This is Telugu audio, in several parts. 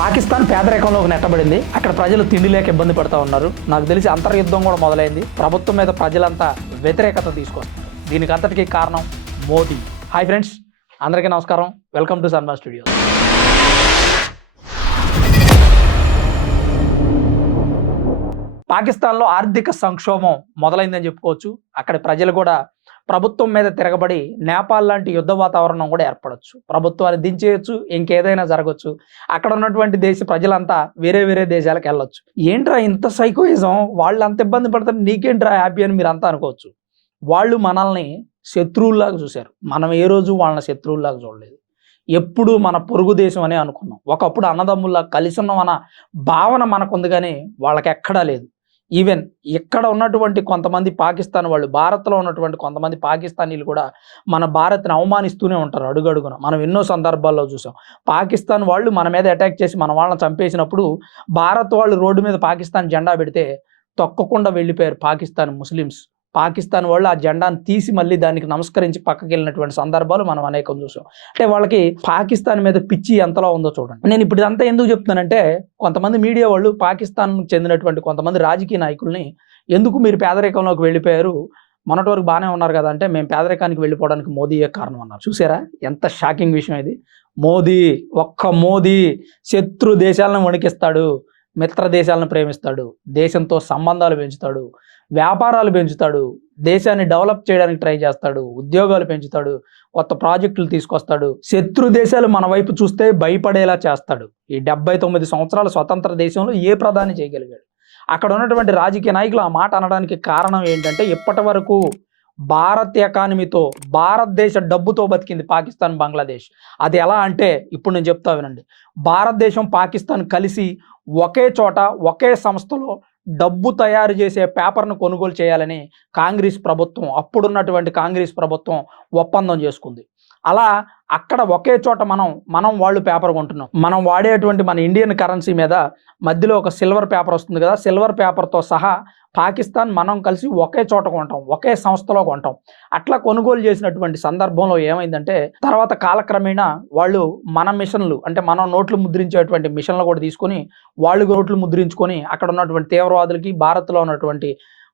పాకిస్తాన్ పేదరికంలోకి నెట్టబడింది. అక్కడ ప్రజలు తిండి లేక ఇబ్బంది పడుతూ ఉన్నారు. నాకు తెలిసి అంతర్యుద్ధం కూడా మొదలైంది. ప్రభుత్వం మీద ప్రజలంతా వ్యతిరేకత తీసుకొస్తారు దీనికి అంతటికీ కారణం మోదీ. హాయ్ ఫ్రెండ్స్ అందరికీ నమస్కారం. వెల్కమ్ టు సన్మా స్టూడియో పాకిస్తాన్లో ఆర్థిక సంక్షోభం మొదలైందని చెప్పుకోవచ్చు. అక్కడ ప్రజలు కూడా ప్రభుత్వం మీద తిరగబడి నేపాల్ లాంటి యుద్ధ వాతావరణం కూడా ఏర్పడవచ్చు ప్రభుత్వాన్ని దించేయచ్చు ఇంకేదైనా జరగచ్చు. అక్కడ ఉన్నటువంటి దేశ ప్రజలంతా వేరే వేరే దేశాలకు వెళ్ళొచ్చు. ఏంట్రా ఇంత సైకోయిజం? వాళ్ళు అంత ఇబ్బంది పడతారు. నీకేంట్రా హ్యాపీ అని మీరు అంతా అనుకోవచ్చు. వాళ్ళు మనల్ని శత్రువుల్లాగా చూశారు. మనం ఏ రోజు వాళ్ళని శత్రువుల్లాగా చూడలేదు. ఎప్పుడు మన పొరుగు దేశం అనే అనుకున్నాం. ఒకప్పుడు అన్నదమ్ముల్లా కలిసి ఉన్నాం అన్న భావన మనకుంది కానీ వాళ్ళకి ఎక్కడా లేదు. ఈవెన్ ఇక్కడ ఉన్నటువంటి కొంతమంది పాకిస్తాన్ వాళ్ళు భారత్లో ఉన్నటువంటి కొంతమంది పాకిస్తానీలు కూడా మన భారత్ని అవమానిస్తూనే ఉంటారు అడుగడుగున. మనం ఎన్నో సందర్భాల్లో చూసాం. పాకిస్తాన్ వాళ్ళు మన మీద అటాక్ చేసి మన వాళ్ళని చంపేసినప్పుడు భారత్ వాళ్ళు రోడ్డు మీద పాకిస్తాన్ జెండా పెడితే తొక్కకుండా వెళ్ళిపోయారు పాకిస్తాన్ ముస్లిమ్స్. పాకిస్తాన్ వాళ్ళు ఆ జెండాను తీసి మళ్ళీ దానికి నమస్కరించి పక్కకి వెళ్ళినటువంటి సందర్భాలు మనం అనేకం చూసాం. అంటే వాళ్ళకి పాకిస్తాన్ మీద పిచ్చి ఎంతలో ఉందో చూడండి. నేను ఇప్పుడు ఇదంతా ఎందుకు చెప్తున్నానంటే కొంతమంది మీడియా వాళ్ళు పాకిస్తాన్ చెందినటువంటి కొంతమంది రాజకీయ నాయకుల్ని ఎందుకు మీరు పేదరికంలోకి వెళ్ళిపోయారు? మొన్నటి వరకు బాగానే ఉన్నారు కదా అంటే మేము పేదరికానికి వెళ్ళిపోవడానికి మోదీయే కారణం అన్నారు. చూసారా? ఎంత షాకింగ్ విషయం ఇది. మోదీ ఒక్క మోదీ శత్రు దేశాలను వణికిస్తాడు మిత్ర దేశాలను ప్రేమిస్తాడు దేశంతో సంబంధాలు పెంచుతాడు వ్యాపారాలు పెంచుతాడు దేశాన్ని డెవలప్ చేయడానికి ట్రై చేస్తాడు ఉద్యోగాలు పెంచుతాడు కొత్త ప్రాజెక్టులు తీసుకొస్తాడు. శత్రు దేశాలు మన వైపు చూస్తే భయపడేలా చేస్తాడు. ఈ డెబ్బై తొమ్మిది సంవత్సరాల స్వతంత్ర దేశంలో ఏ ప్రధాని చేయగలిగాడు? అక్కడ ఉన్నటువంటి రాజకీయ నాయకులు ఆ మాట అనడానికి కారణం ఏంటంటే ఇప్పటి వరకు భారత్ ఎకానమీతో భారతదేశ డబ్బుతో బతికింది పాకిస్తాన్ బంగ్లాదేశ్. అది ఎలా అంటే ఇప్పుడు నేను చెప్తా వినండి. భారతదేశం పాకిస్తాన్ కలిసి ఒకే చోట ఒకే సంస్థలో డబ్బు తయారు చేసే పేపర్ను కొనుగోలు చేయాలని కాంగ్రెస్ ప్రభుత్వం అప్పుడున్నటువంటి కాంగ్రెస్ ప్రభుత్వం ఒప్పందం చేసుకుంది. అలా అక్కడ ఒకే చోట మనం మనం వాళ్ళు పేపర్ కొంటున్నాం. మనం వాడేటువంటి మన ఇండియన్ కరెన్సీ మీద మధ్యలో ఒక సిల్వర్ పేపర్ వస్తుంది కదా సిల్వర్ పేపర్తో సహా పాకిస్తాన్ మనం కలిసి ఒకే చోట కొంటాం ఒకే సంస్థలో కొంటాం. అట్లా కొనుగోలు చేసినటువంటి సందర్భంలో ఏమైందంటే తర్వాత కాలక్రమేణా వాళ్ళు మన మిషన్లు అంటే మనం నోట్లు ముద్రించేటువంటి మిషన్లు కూడా తీసుకొని వాళ్ళు నోట్లు ముద్రించుకొని అక్కడ ఉన్నటువంటి తీవ్రవాదులకి భారత్లో ఉన్నటువంటి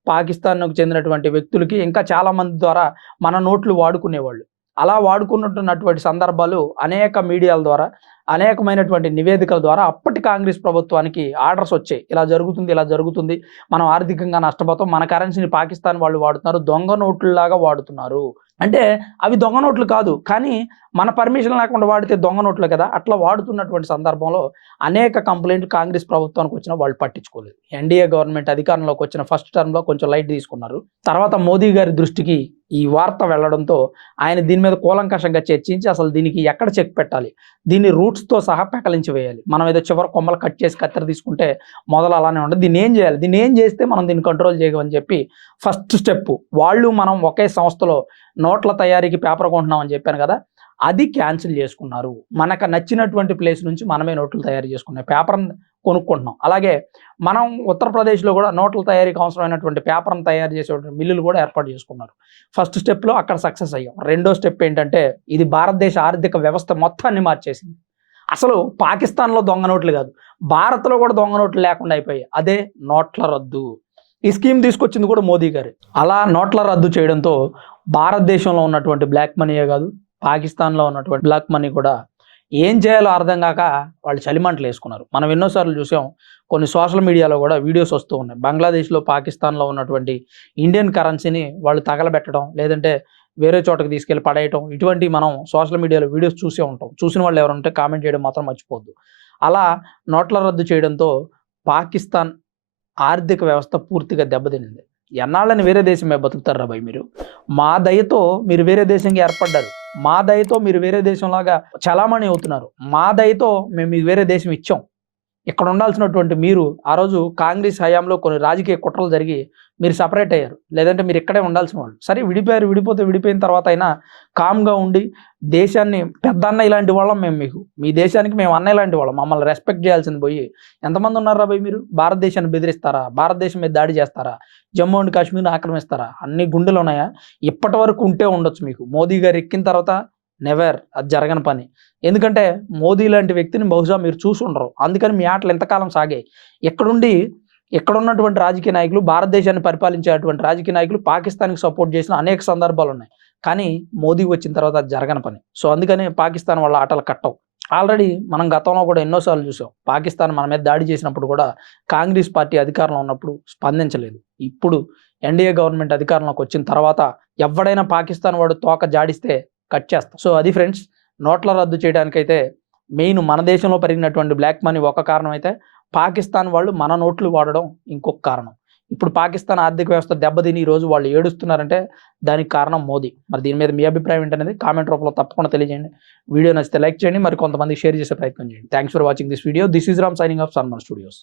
పాకిస్తాన్కు చెందినటువంటి వ్యక్తులకి ఇంకా చాలామంది ద్వారా మన నోట్లు వాడుకునేవాళ్ళు. అలా వాడుకున్నటువంటి సందర్భాలు అనేక మీడియాల ద్వారా అనేకమైనటువంటి నివేదికల ద్వారా అప్పటి కాంగ్రెస్ ప్రభుత్వానికి ఆర్డర్స్ వచ్చాయి. ఇలా జరుగుతుంది ఇలా జరుగుతుంది. మనం ఆర్థికంగా నష్టపోతాం. మన కరెన్సీని పాకిస్తాన్ వాళ్ళు వాడుతున్నారు. దొంగ నోట్లలాగా వాడుతున్నారు. అంటే అవి దొంగ నోట్లు కాదు. కానీ మన పర్మిషన్ లేకుండా వాడితే దొంగ నోట్లు కదా. అట్లా వాడుతున్నటువంటి సందర్భంలో అనేక కంప్లైంట్లు కాంగ్రెస్ ప్రభుత్వానికి వచ్చిన వాళ్ళు పట్టించుకోలేదు. ఎన్డీఏ గవర్నమెంట్ అధికారంలోకి వచ్చిన ఫస్ట్ టర్మ్లో కొంచెం లైట్ తీసుకున్నారు. తర్వాత మోదీ గారి దృష్టికి ఈ వార్త వెళ్ళడంతో ఆయన దీని మీద కూలంకషంగా చర్చించి అసలు దీనికి ఎక్కడ చెక్ పెట్టాలి? దీన్ని రూట్స్తో సహా పెకలించి వేయాలి. మనం ఏదో చివరి కొమ్మలు కట్ చేసి కత్తెర తీసుకుంటే మొదలు అలానే ఉండదు. దీన్ని ఏం చేయాలి? దీన్ని ఏం చేస్తే మనం దీన్ని కంట్రోల్ చేయమని చెప్పి ఫస్ట్ స్టెప్ వాళ్ళు మనం ఒకే సంస్థలో నోట్ల తయారీకి పేపర్ కొంటున్నాం అని చెప్పాను కదా అది క్యాన్సిల్ చేసుకున్నారు. మనకు నచ్చినటువంటి ప్లేస్ నుంచి మనమే నోట్లు తయారు చేసుకున్నాం. పేపర్ కొనుక్కుంటున్నాం. అలాగే మనం ఉత్తరప్రదేశ్లో కూడా నోట్ల తయారీకి అవసరమైనటువంటి పేపర్ని తయారు చేసేటువంటి మిల్లులు కూడా ఏర్పాటు చేసుకున్నారు. ఫస్ట్ స్టెప్లో అక్కడ సక్సెస్ అయ్యాం. రెండో స్టెప్ ఏంటంటే ఇది భారతదేశ ఆర్థిక వ్యవస్థ మొత్తాన్ని మార్చేసింది. అసలు పాకిస్తాన్లో దొంగ నోట్లు కాదు భారత్లో కూడా దొంగ నోట్లు లేకుండా అయిపోయాయి. అదే నోట్ల రద్దు. ఈ స్కీమ్ తీసుకొచ్చింది కూడా మోదీ గారు. అలా నోట్ల రద్దు చేయడంతో భారతదేశంలో ఉన్నటువంటి బ్లాక్ మనీయే కాదు పాకిస్తాన్లో ఉన్నటువంటి బ్లాక్ మనీ కూడా ఏం చేయాలో అర్థం కాక వాళ్ళు చలిమంటలు వేసుకున్నారు. మనం ఎన్నోసార్లు చూసాం కొన్ని సోషల్ మీడియాలో కూడా వీడియోస్ వస్తూ ఉన్నాయి. బంగ్లాదేశ్లో పాకిస్తాన్లో ఉన్నటువంటి ఇండియన్ కరెన్సీని వాళ్ళు తగలబెట్టడం లేదంటే వేరే చోటకి తీసుకెళ్ళి పడేయటం ఇటువంటి మనం సోషల్ మీడియాలో వీడియోస్ చూసే ఉంటాం. చూసిన వాళ్ళు ఎవరుంటే కామెంట్ చేయడం మాత్రం మర్చిపోద్దు అలా నోట్ల రద్దు చేయడంతో పాకిస్తాన్ ఆర్థిక వ్యవస్థ పూర్తిగా దెబ్బతినింది. ఎన్నాళ్ళని వేరే దేశమే మీద బతుకుతారా భయ్ మీరు? మా దయతో మీరు వేరే దేశంగా ఏర్పడ్డారు. మా దయతో మీరు వేరే దేశంలాగా చలామణి అవుతున్నారు. మా దయతో మేము మీకు వేరే దేశం ఇచ్చాం. ఇక్కడ ఉండాల్సినటువంటి మీరు ఆ రోజు కాంగ్రెస్ హయాంలో కొన్ని రాజకీయ కుట్రలు జరిగి మీరు సపరేట్ అయ్యారు. లేదంటే మీరు ఇక్కడే ఉండాల్సిన వాళ్ళు. సరే విడిపోయారు విడిపోతే విడిపోయిన తర్వాత అయినా కామ్గా ఉండి దేశాన్ని పెద్ద అన్న ఇలాంటి వాళ్ళం మేము మీకు. మీ దేశానికి మేము అన్న ఇలాంటి వాళ్ళం. మమ్మల్ని రెస్పెక్ట్ చేయాల్సింది పోయి ఎంతమంది ఉన్నారా భయ్ మీరు? భారతదేశాన్ని బెదిరిస్తారా? భారతదేశం మీద దాడి చేస్తారా? జమ్మూ అండ్ కాశ్మీర్ని ఆక్రమిస్తారా? అన్ని గుండెలు ఉన్నాయా? ఇప్పటి వరకు ఉంటే ఉండొచ్చు మీకు. మోదీ గారు ఎక్కిన తర్వాత నెవర్ అది జరగని పని. ఎందుకంటే మోదీ లాంటి వ్యక్తిని బహుశా మీరు చూసి ఉండరు అందుకని మీ ఆటలు ఎంతకాలం సాగాయి? ఎక్కడుండి ఎక్కడున్నటువంటి రాజకీయ నాయకులు భారతదేశాన్ని పరిపాలించేటువంటి రాజకీయ నాయకులు పాకిస్తాన్కి సపోర్ట్ చేసిన అనేక సందర్భాలు ఉన్నాయి. కానీ మోదీ వచ్చిన తర్వాత అది జరగని పని. సో అందుకని పాకిస్తాన్ వాళ్ళ ఆటలు కట్టవు. ఆల్రెడీ మనం గతంలో కూడా ఎన్నోసార్లు చూసాం. పాకిస్తాన్ మన మీద దాడి చేసినప్పుడు కూడా కాంగ్రెస్ పార్టీ అధికారంలో ఉన్నప్పుడు స్పందించలేదు. ఇప్పుడు ఎన్డీఏ గవర్నమెంట్ అధికారంలోకి వచ్చిన తర్వాత ఎవడైనా పాకిస్తాన్ వాడు తోక జాడిస్తే కట్ చేస్తాం. సో అది ఫ్రెండ్స్ నోట్ల రద్దు చేయడానికైతే మెయిన్ మన దేశంలో పెరిగినటువంటి బ్లాక్ మనీ ఒక కారణం అయితే పాకిస్తాన్ వాళ్ళు మన నోట్లు వాడడం ఇంకొక కారణం. ఇప్పుడు పాకిస్తాన్ ఆర్థిక వ్యవస్థ దెబ్బతిని ఈరోజు రోజు వాళ్ళు ఏడుస్తున్నారంటే దానికి కారణం మోదీ. మరి దీని మీద మీ అభిప్రాయం ఏంటనేది కామెంట్ రూపంలో తప్పకుండా తెలియజేయండి. వీడియో నచ్చితే లైక్ చేయండి మరి కొంతమంది షేర్ చేసే ప్రయత్నం చేయండి. Thanks for watching this video this is Ram signing off Sanman studios